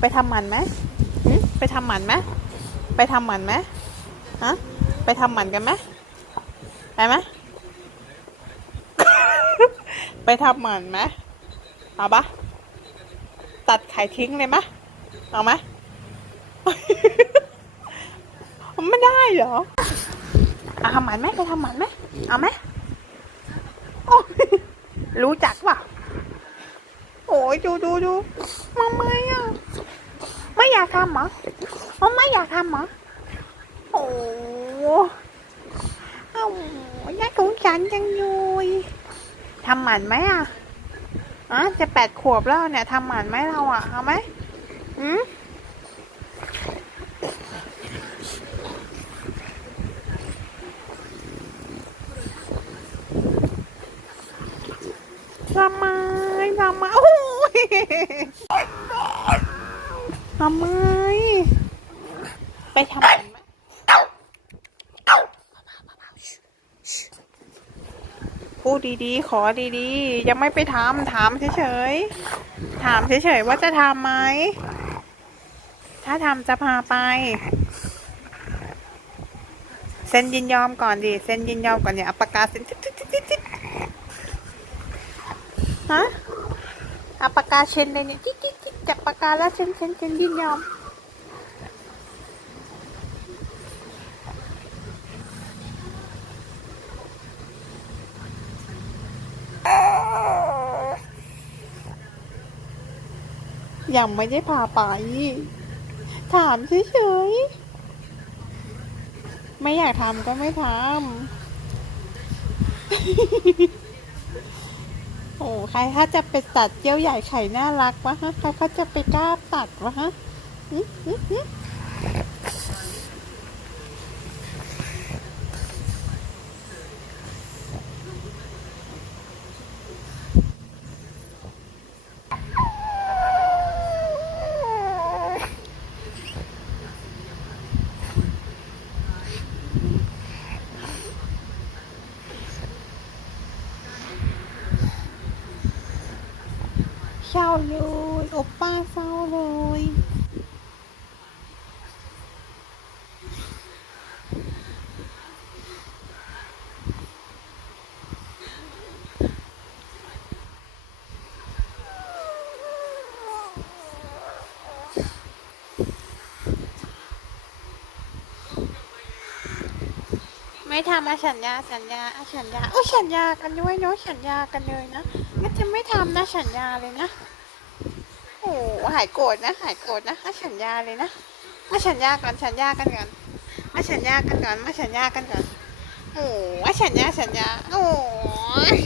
ไปทำหมันไหมไปทำหมันไหมไปทำหมันไหมฮะ ไปทำหมันกันไหมไปไหมไปทำหมันไหมเอาปะตัดไข่ทิ้งเลยไหมเอาไหมไม่ได้เหรอเอาทำหมันไหมไปทำหมันไหมเอาไหมรู้จักป่ะ โอ้ยดูดูดูมาไม่อะไม่อยากทำเหรออ๋อไม่อยากทำเหรอโอ้เอ้าน่าสงสารจังเลยทำหมันไหมอะอะจะแปดขวบแล้วเนี่ยทำหมันไหมเราอะเอาไหมอืมทำไมทำไมโอ้ย ทำไม ไปทำหมันไหมพูดดีๆ ขอดีๆ ยังไม่ไปทำถามเฉยๆ ถามเฉยๆ ว่าจะทำไหม ถ้าทำจะพาไป เซ็นยินยอมก่อนดิ เซ็นยินยอมก่อนเนี่ยเอาปากกาเซ็นติ๊ดติ๊ดติ๊ดติ๊ดติ๊ดฮะเอาปากกาเซ็นเลยเนี่ย จับปากกาแล้วเซ็นเซ็นเซ็นยินยอมยังไม่ได้พาไป ถามเฉยๆ ไม่อยากทำก็ไม่ทำ โอ้ใครถ้าจะไปตัดเจี้ยวใหญ่ไข่น่ารักวะฮะใครเขาจะไปกล้าตัดวะฮะ เศร้าเลยโอป้าเศร้าเลย ไม่ทำอาสัญญาสัญญาอาสัญญาโอ้สัญญากันด้วยเนาะสัญญากันเลยนะงั้นจะไม่ทำนะสัญญาเลยนะโอ้หายโกรธนะหายโกรธนะอาสัญญาเลยนะมาสัญญากันสัญญากันก่อนมาสัญญากันก่อนมาสัญญากันก่อนโอ้อาสัญญาสัญญาโอ้ย